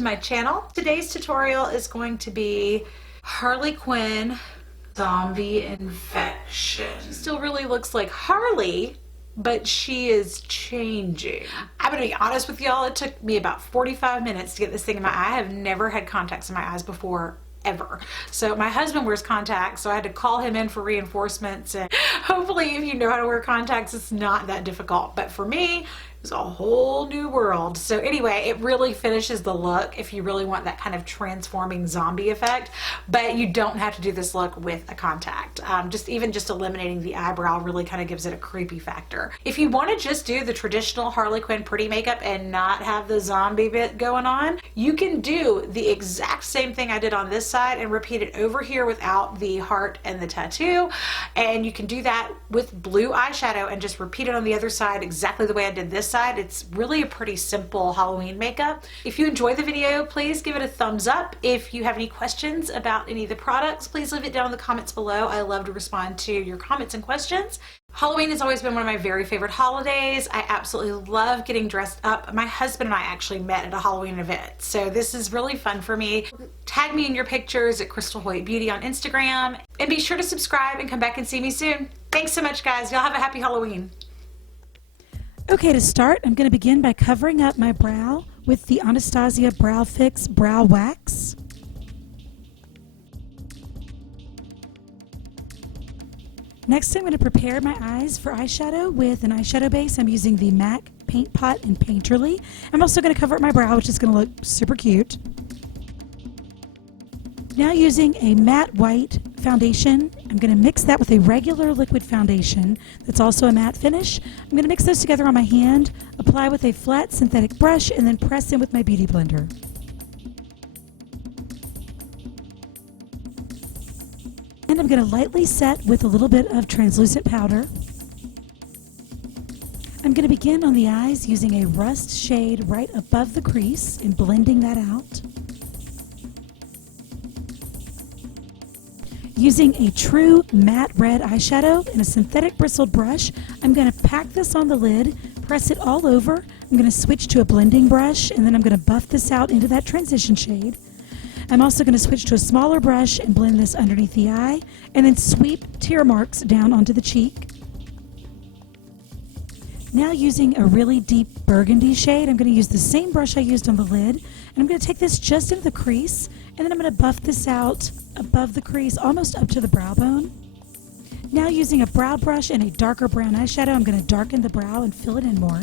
to my channel. Today's tutorial is going to be Harley Quinn zombie infection. She still really looks like Harley, but she is changing. I'm gonna be honest with y'all, it took me about 45 minutes to get this thing in my eye. I have never had contacts in my eyes before, ever. So my husband wears contacts, so I had to call him in for reinforcements, and hopefully if you know how to wear contacts, it's not that difficult. But for me, it was a whole new world. So anyway, it really finishes the look if you really want that kind of transforming zombie effect, but you don't have to do this look with a contact. Even just eliminating the eyebrow really kind of gives it a creepy factor. If you want to just do the traditional Harley Quinn pretty makeup and not have the zombie bit going on, you can do the exact same thing I did on this side and repeat it over here without the heart and the tattoo. And you can do that with blue eyeshadow and just repeat it on the other side exactly the way I did this side. It's really a pretty simple Halloween makeup. If you enjoy the video, please give it a thumbs up. If you have any questions about any of the products, please leave it down in the comments below. I love to respond to your comments and questions. Halloween has always been one of my very favorite holidays. I absolutely love getting dressed up. My husband and I actually met at a Halloween event, so this is really fun for me. Tag me in your pictures at Crystal Hoyt Beauty on Instagram, and be sure to subscribe and come back and see me soon. Thanks so much, guys. Y'all have a happy Halloween. Okay, to start, I'm going to begin by covering up my brow with the Anastasia Brow Fix Brow Wax. Next, I'm going to prepare my eyes for eyeshadow with an eyeshadow base. I'm using the MAC Paint Pot in Painterly. I'm also going to cover up my brow, which is going to look super cute. Now, using a matte white foundation, I'm going to mix that with a regular liquid foundation that's also a matte finish. I'm going to mix those together on my hand, apply with a flat synthetic brush, and then press in with my beauty blender. And I'm going to lightly set with a little bit of translucent powder. I'm going to begin on the eyes using a rust shade right above the crease and blending that out. Using a true matte red eyeshadow and a synthetic bristled brush, I'm going to pack this on the lid, press it all over. I'm going to switch to a blending brush, and then I'm going to buff this out into that transition shade. I'm also going to switch to a smaller brush and blend this underneath the eye, and then sweep tear marks down onto the cheek. Now, using a really deep burgundy shade, I'm going to use the same brush I used on the lid, and I'm going to take this just into the crease, and then I'm going to buff this out above the crease, almost up to the brow bone. Now, using a brow brush and a darker brown eyeshadow, I'm going to darken the brow and fill it in more.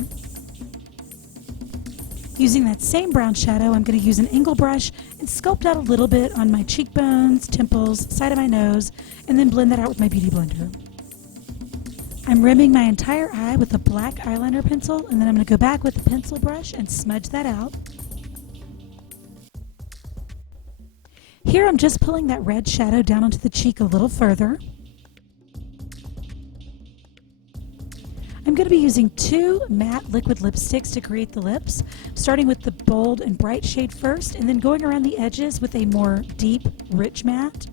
Using that same brown shadow, I'm going to use an angle brush and sculpt out a little bit on my cheekbones, temples, side of my nose, and then blend that out with my beauty blender. I'm rimming my entire eye with a black eyeliner pencil, and then I'm going to go back with the pencil brush and smudge that out. Here I'm just pulling that red shadow down onto the cheek a little further. I'm going to be using two matte liquid lipsticks to create the lips, starting with the bold and bright shade first, and then going around the edges with a more deep, rich matte.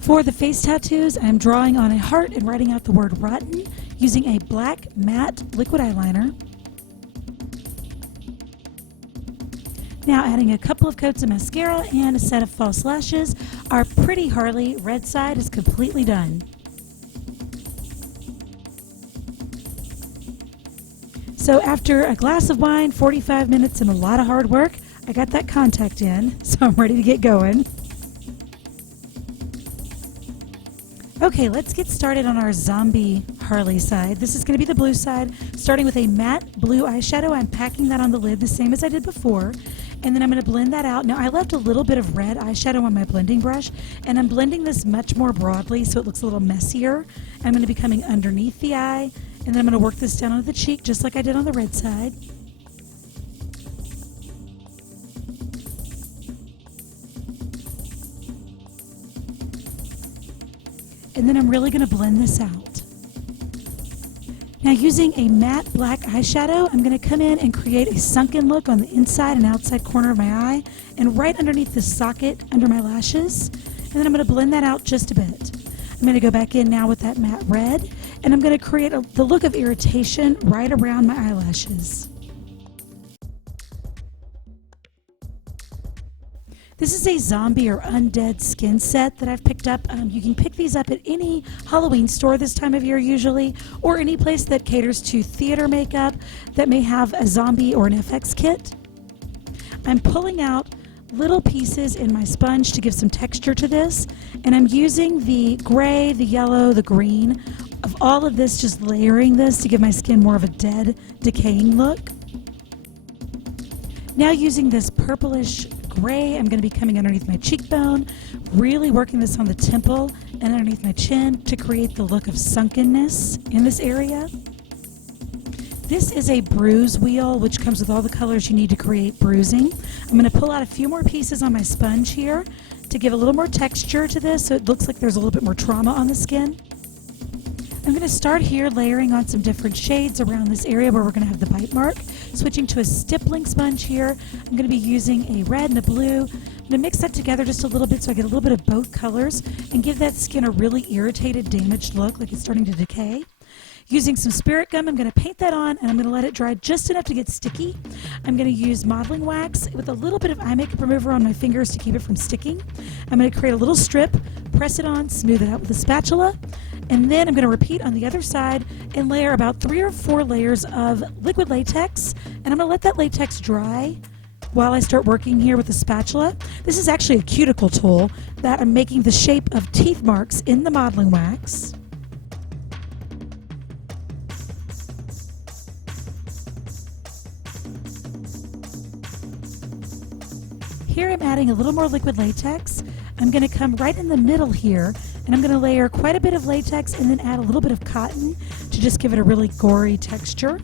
For the face tattoos, I'm drawing on a heart and writing out the word rotten using a black matte liquid eyeliner. Now, adding a couple of coats of mascara and a set of false lashes, our pretty Harley red side is completely done. So after a glass of wine, 45 minutes, and a lot of hard work, I got that contact in, so I'm ready to get going. Okay, let's get started on our zombie Harley side. This is going to be the blue side, starting with a matte blue eyeshadow. I'm packing that on the lid the same as I did before, and then I'm going to blend that out. Now, I left a little bit of red eyeshadow on my blending brush, and I'm blending this much more broadly so it looks a little messier. I'm going to be coming underneath the eye, and then I'm going to work this down onto the cheek just like I did on the red side. And then I'm really going to blend this out. Now, using a matte black eyeshadow, I'm going to come in and create a sunken look on the inside and outside corner of my eye and right underneath the socket under my lashes. And then I'm going to blend that out just a bit. I'm going to go back in now with that matte red, and I'm going to create the look of irritation right around my eyelashes. This is a zombie or undead skin set that I've picked up. You can pick these up at any Halloween store this time of year usually, or any place that caters to theater makeup that may have a zombie or an FX kit. I'm pulling out little pieces in my sponge to give some texture to this, and I'm using the gray, the yellow, the green of all of this, just layering this to give my skin more of a dead, decaying look. Now using this purplish gray, I'm going to be coming underneath my cheekbone, really working this on the temple and underneath my chin to create the look of sunkenness in this area. This is a bruise wheel, which comes with all the colors you need to create bruising. I'm going to pull out a few more pieces on my sponge here to give a little more texture to this so it looks like there's a little bit more trauma on the skin. I'm going to start here layering on some different shades around this area where we're going to have the bite mark. Switching to a stippling sponge here, I'm going to be using a red and a blue. I'm going to mix that together just a little bit so I get a little bit of both colors and give that skin a really irritated, damaged look, like it's starting to decay. Using some spirit gum, I'm going to paint that on, and I'm going to let it dry just enough to get sticky. I'm going to use modeling wax with a little bit of eye makeup remover on my fingers to keep it from sticking. I'm going to create a little strip, press it on, smooth it out with a spatula, and then I'm going to repeat on the other side and layer about 3 or 4 layers of liquid latex, and I'm going to let that latex dry while I start working here with a spatula. This is actually a cuticle tool that I'm making the shape of teeth marks in the modeling wax. Here I'm adding a little more liquid latex. I'm going to come right in the middle here, and I'm going to layer quite a bit of latex and then add a little bit of cotton to just give it a really gory texture.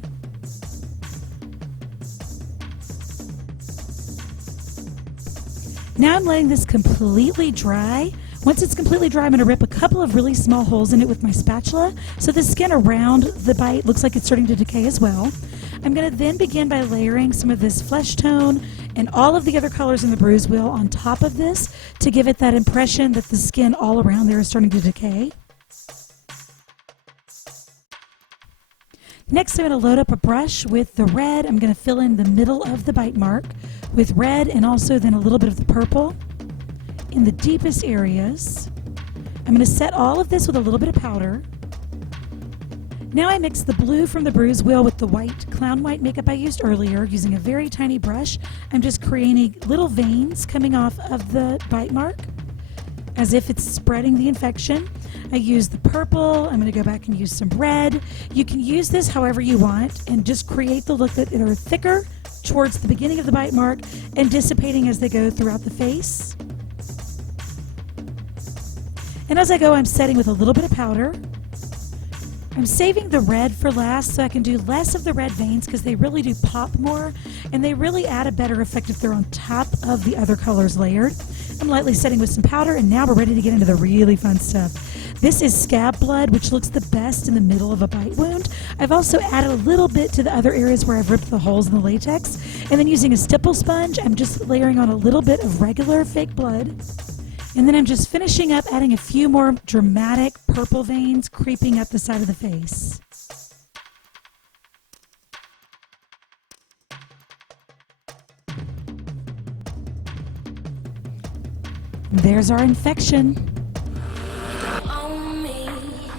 Now I'm letting this completely dry. Once it's completely dry, I'm going to rip a couple of really small holes in it with my spatula so the skin around the bite looks like it's starting to decay as well. I'm going to then begin by layering some of this flesh tone and all of the other colors in the bruise wheel on top of this to give it that impression that the skin all around there is starting to decay. Next, I'm going to load up a brush with the red. I'm going to fill in the middle of the bite mark with red and also then a little bit of the purple in the deepest areas. I'm going to set all of this with a little bit of powder. Now I mix the blue from the bruise wheel with the white, clown white makeup I used earlier using a very tiny brush. I'm just creating little veins coming off of the bite mark as if it's spreading the infection. I use the purple. I'm going to go back and use some red. You can use this however you want and just create the look that are thicker towards the beginning of the bite mark and dissipating as they go throughout the face. And as I go, I'm setting with a little bit of powder. I'm saving the red for last so I can do less of the red veins because they really do pop more and they really add a better effect if they're on top of the other colors layered. I'm lightly setting with some powder, and now we're ready to get into the really fun stuff. This is scab blood, which looks the best in the middle of a bite wound. I've also added a little bit to the other areas where I've ripped the holes in the latex. And then using a stipple sponge, I'm just layering on a little bit of regular fake blood. And then I'm just finishing up adding a few more dramatic purple veins creeping up the side of the face. There's our infection.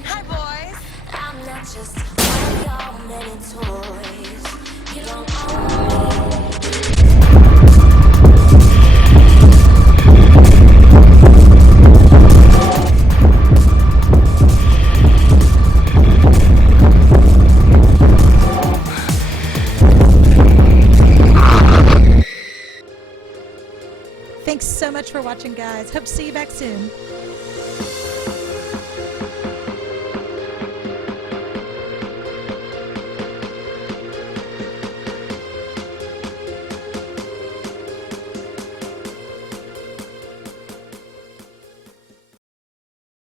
Hi, boys. I'm not just one of your many toys. You don't own me. Thanks so much for watching, guys. Hope to see you back soon.